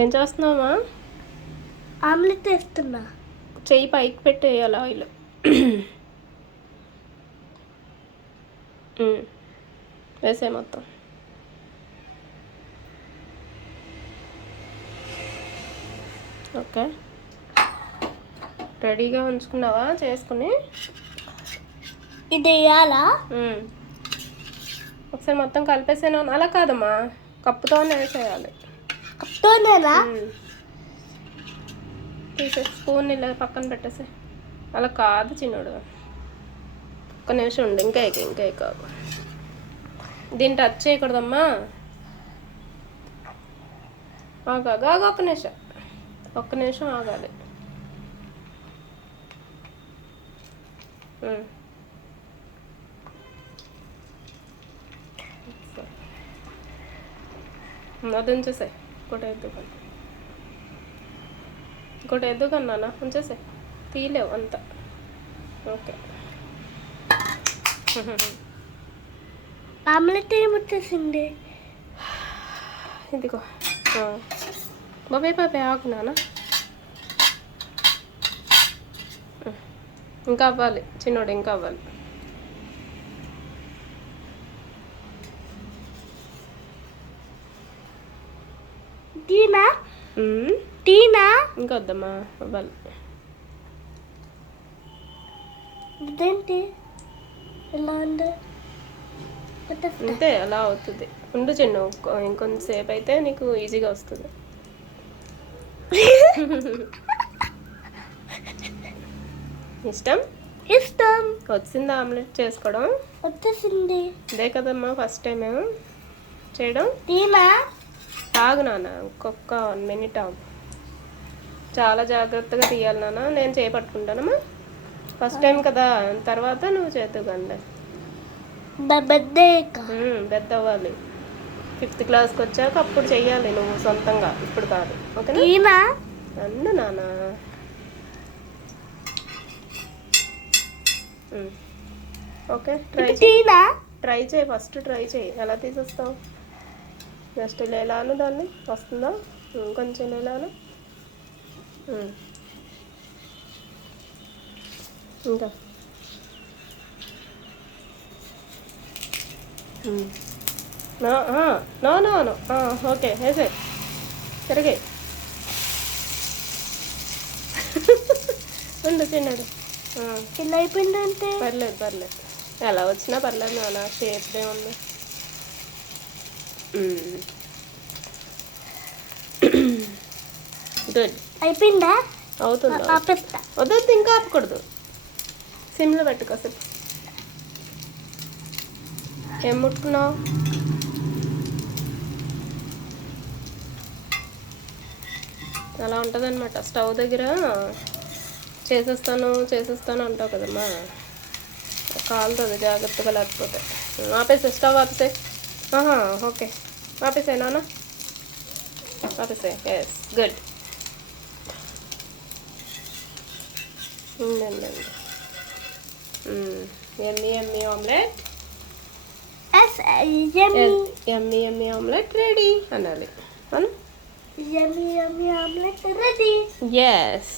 ఏం చేస్తున్నావా? ఆమ్లెట్ వేస్తున్నా. చెయ్యి పైకి పెట్టేయాలి ఆయిల్. వేసే మొత్తం. ఓకే, రెడీగా ఉంచుకున్నావా చేసుకుని? ఇది వేయాలా? ఒకసారి మొత్తం కలిపేసాను. అలా కాదమ్మా, కప్పుతోనే వేసేయాలి. కప్పుతోనేనా? తీసే స్పూన్ ఇలా పక్కన పెట్టేసే. అలా కాదు చిన్నోడు, ఒక్క నిమిషం ఉండు. ఇంకా కాదు, దీన్ని టచ్ చేయకూడదమ్మా. ఆగా ఒక్క నిమిషం ఆగాలి. అది ఉంచేసాయి. ఇంకోటి ఎద్దు కన్నా ఉంచేసాయి. తీయలేవు అంతా. ఓకే. ఆమ్లెట్ ఏమొచ్చేసింది? ఇదిగో బాబాయ్ ఆకు నాన్న. ఇంకా అవ్వాలి చిన్నోడు, ఇంకా అవ్వాలి. టీనా ఇంకా వద్దమ్మా, అవ్వాలి. ఇదేంటి ఎలా ఉంది? అంతే, అలా అవుతుంది. ఉండు చిన్ను, ఇంకొంతసేపు అయితే నీకు ఈజీగా వస్తుంది. ఇష్టం వచ్చిందా ఆమ్లెట్ చేసుకోవడం? వచ్చేసింది. ఇదే కదమ్మా ఫస్ట్ టైం చేయడం. ఆగు నాన్న, ఇంకొక 1 minute ఆగు. చాలా జాగ్రత్తగా తీయాలి నాన్న. నేను చేపట్టుకుంటానమ్మా, ఫస్ట్ టైం కదా. తర్వాత నువ్వు చేతుగా పెద్ద అవ్వాలి. 5th క్లాస్కి వచ్చాక అప్పుడు చెయ్యాలి నువ్వు సొంతంగా, ఇప్పుడు కాదు. ఓకేనా? అన్ను నాన్న. ఓకే, ట్రై చేయి. ఫస్ట్ ట్రై చేయి. ఎలా తీసేస్తావు? జస్ట్ లేలాను దాన్ని. వస్తుందా? కొంచెం లేలాను. ఇంకా నో ఓకే, వేసే తిరిగే. ఉండు చిన్నాడు. ఇలా అయిపోయిందంటే పర్లేదు, ఎలా వచ్చినా పర్లేదు నాన్న. షేప్దే ఉంది. గుడ్. అయిపోయిందా? అవుతుంది. వద్దు, ఇంకా ఆపకూడదు. సిమ్లో పెట్టుకోసేపు. ఏం ముట్టుకున్నావు? అలా ఉంటుంది అనమాట. స్టవ్ దగ్గర చేసేస్తాను అంటావు కదమ్మా, కాలుతుంది జాగ్రత్తగా. లేకపోతే ఆపేసే, స్టవ్ ఆపేసే. ఓకే, ఆపేసే నాన్న, ఆపేసే. Yes, good. Yummy omelette. Yummy omelette ready అనాలి. Yummy omelette ready. ఎస్.